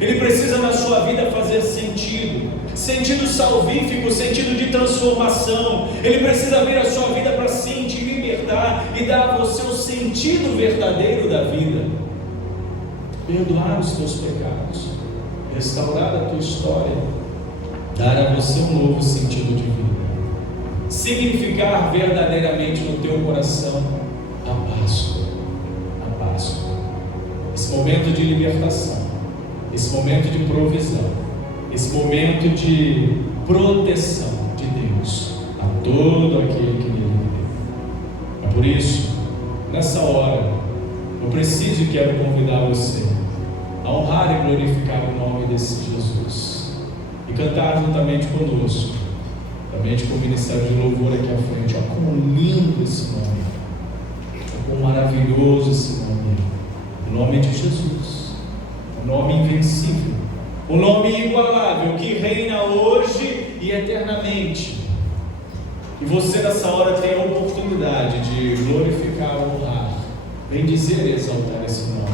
Ele precisa na sua vida fazer sentido, sentido salvífico, sentido de transformação. Ele precisa vir a sua vida para te libertar e dar a você o sentido verdadeiro da vida, perdoar os teus pecados, restaurar a tua história, dar a você um novo sentido de vida, significar verdadeiramente no teu coração a Páscoa, a Páscoa, esse momento de libertação, esse momento de provisão, esse momento de proteção de Deus a todo aquele que nele crê. É por isso, nessa hora, eu preciso e quero convidar você a honrar e glorificar o nome desse Jesus e cantar juntamente conosco, juntamente com o Ministério de Louvor aqui à frente. Olha como lindo esse nome, olha como maravilhoso esse nome, o nome de Jesus, o nome invencível, o nome inigualável que reina hoje e eternamente. E você nessa hora tem a oportunidade de glorificar, honrar, bendizer e exaltar esse nome,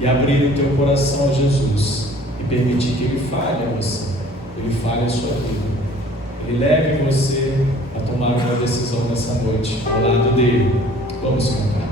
e abrir o teu coração a Jesus e permitir que Ele fale a você, Ele fale a sua vida, Ele leve você a tomar uma decisão nessa noite ao lado dele. Vamos cantar.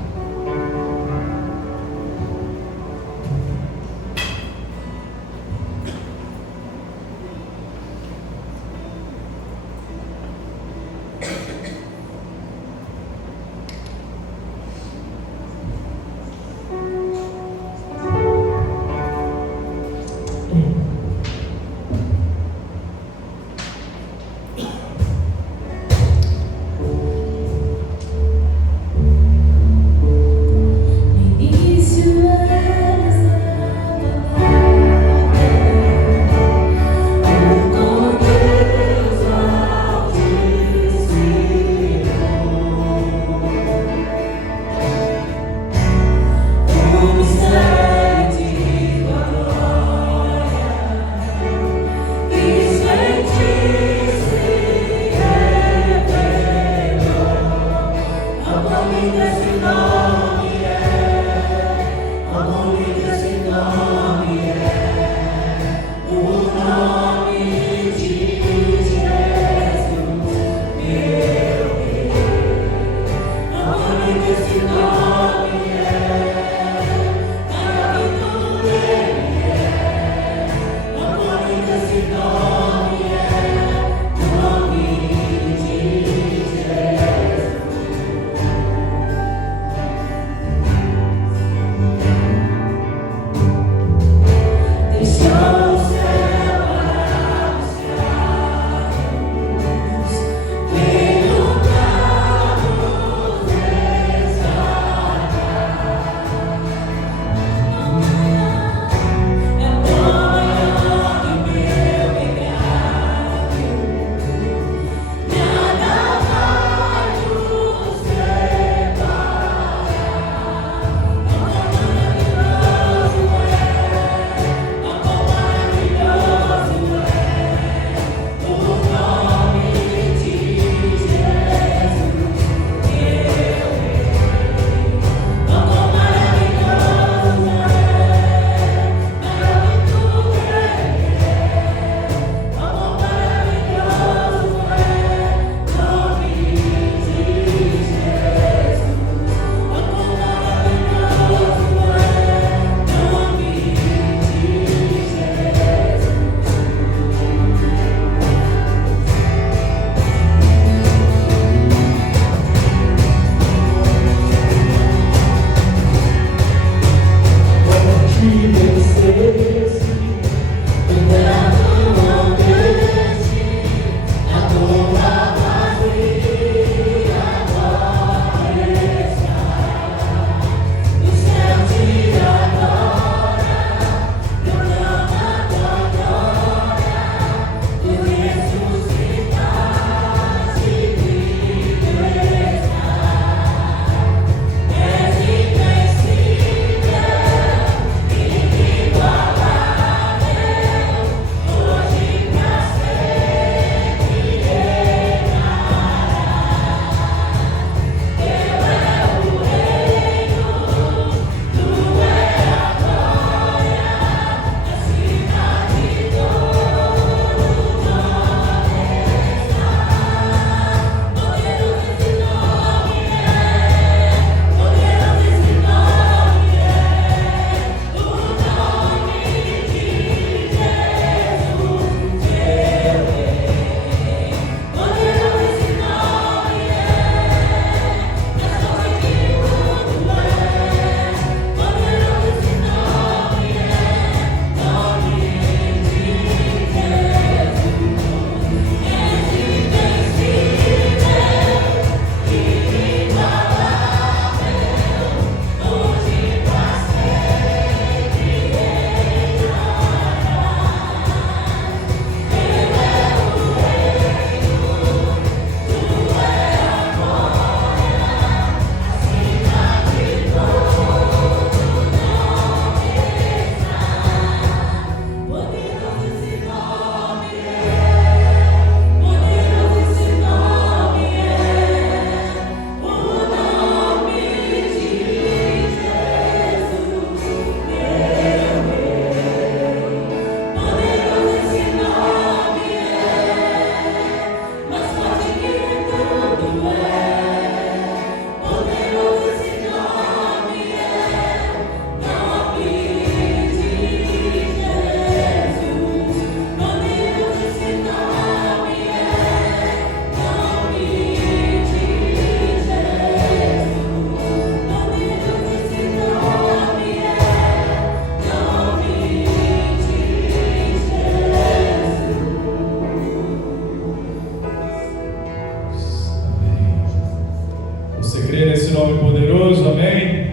poderoso, amém?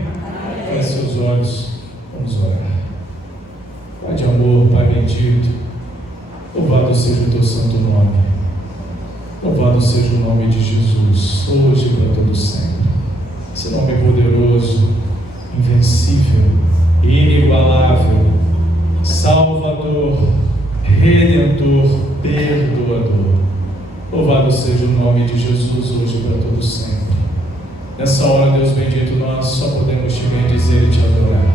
Feche seus olhos, vamos orar. Pai de amor, Pai bendito, louvado seja o teu santo nome, louvado seja o nome de Jesus, hoje e para todo sempre. Esse nome poderoso, invencível, inigualável, Salvador, Redentor, Perdoador. Louvado seja o nome de Jesus hoje e para todo sempre. Nessa hora, Deus bendito, nós só podemos te bendizer e te adorar,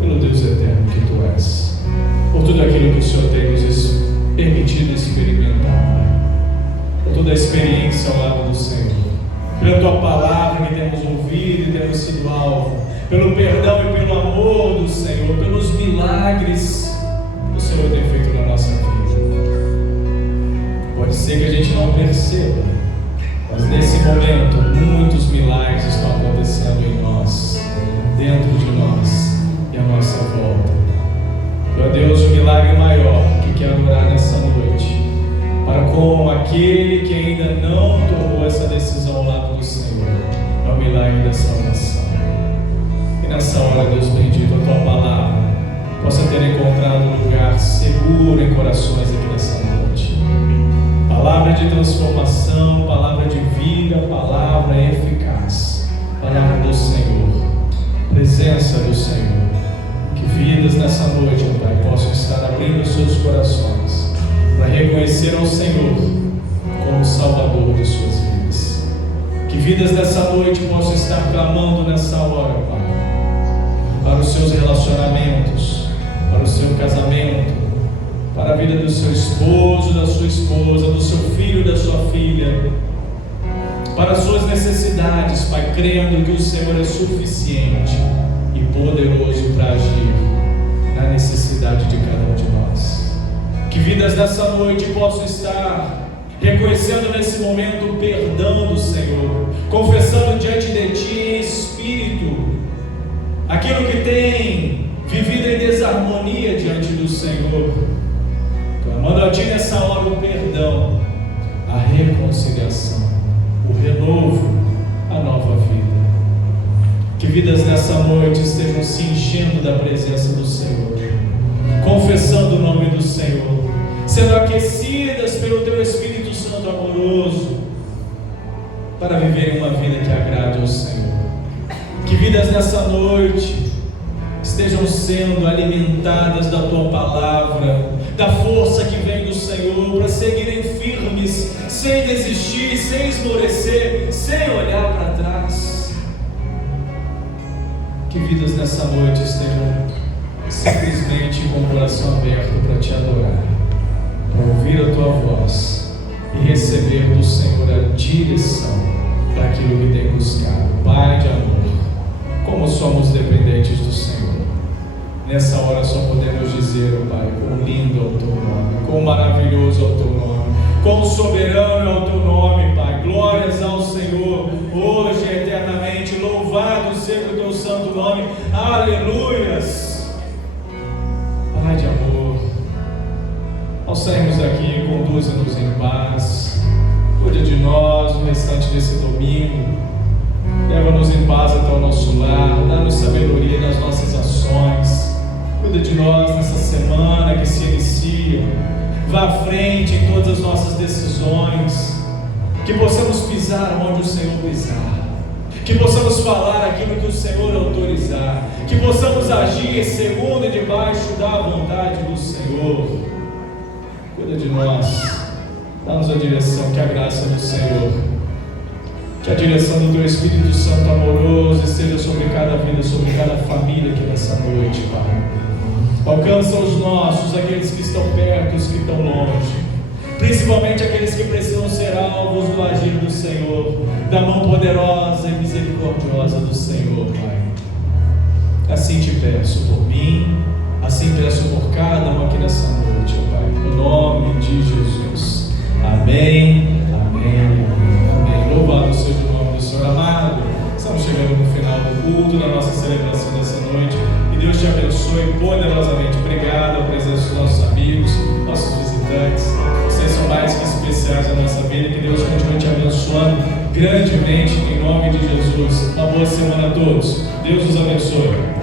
pelo Deus eterno que tu és, por tudo aquilo que o Senhor tem nos permitido experimentar, Pai, por toda a experiência ao lado do Senhor, pela tua palavra que temos ouvido e temos sido alvo, pelo perdão e pelo amor do Senhor, pelos milagres que o Senhor tem feito na nossa vida. Pode ser que a gente não perceba, mas nesse momento muitos milagres estão acontecendo em nós, dentro de nós e à nossa volta. Ó Deus, o milagre maior que quer adorar nessa noite, para com aquele que ainda não tomou essa decisão ao lado do Senhor, é o milagre da salvação. E nessa hora, Deus bendito, a tua palavra possa ter encontrado um lugar seguro em corações aqui nessa noite. Palavra de transformação, palavra de vida, palavra eficaz, palavra do Senhor, presença do Senhor. Que vidas nessa noite, ó Pai, possam estar abrindo seus corações para reconhecer ao Senhor como Salvador de suas vidas. Que vidas nessa noite possam estar clamando nessa hora, Pai, para os seus relacionamentos, para o seu casamento, para a vida do seu esposo, da sua esposa, do seu filho, da sua filha, para as suas necessidades, Pai, crendo que o Senhor é suficiente e poderoso para agir na necessidade de cada um de nós. Que vidas nessa noite possam estar reconhecendo nesse momento o perdão do Senhor, confessando diante de Ti em espírito aquilo que tem vivido em desarmonia diante do Senhor, clamando a Ti nessa hora o perdão, a reconciliação, o renovo, a nova vida. Que vidas nessa noite estejam se enchendo da presença do Senhor, confessando o nome do Senhor, sendo aquecidas pelo Teu Espírito Santo amoroso, para viverem uma vida que agrade ao Senhor. Que vidas nessa noite estejam sendo alimentadas da Tua palavra, da força que vem do Senhor, para seguirem firmes, sem desistir, sem esmorecer, sem olhar para trás. Que vidas nessa noite estejam simplesmente com o coração aberto para Te adorar, para ouvir a Tua voz e receber do Senhor a direção para aquilo que tem buscado. Pai de amor, como somos dependentes do Senhor, nessa hora só podemos dizer, oh Pai, quão lindo é o Teu nome, quão maravilhoso é o Teu nome, quão soberano é o Teu nome, Pai. Glórias ao Senhor, hoje e eternamente. Louvado seja o Teu santo nome. Aleluias. Pai de amor, ao sairmos daqui, conduza-nos em paz, cuide de nós no restante desse domingo, leva-nos em paz até o nosso lar, dá-nos sabedoria nas nossas ações, cuida de nós nessa semana que se inicia, vá à frente em todas as nossas decisões, que possamos pisar onde o Senhor pisar, que possamos falar aquilo que o Senhor autorizar, que possamos agir segundo e debaixo da vontade do Senhor. Cuida de nós, dá-nos a direção, que a graça do Senhor, que a direção do Teu Espírito Santo amoroso esteja sobre cada vida, sobre cada família aqui nessa noite, Pai. Alcança os nossos, aqueles que estão perto, os que estão longe, principalmente aqueles que precisam ser alvos do agir do Senhor, da mão poderosa e misericordiosa do Senhor, Pai. Assim te peço por mim, assim peço por cada um aqui nessa noite, ó Pai, no nome de Jesus. Amém, amém, amém, amém. Louvado seja o nome do Senhor. Amado, estamos chegando no final do culto, da nossa celebração dessa noite, e Deus te abençoe poderosamente. Obrigado à presença dos nossos amigos, nossos visitantes. Vocês são mais que especiais na nossa vida. família. Que Deus continue te abençoando grandemente, em nome de Jesus. Uma boa semana a todos. Deus os abençoe.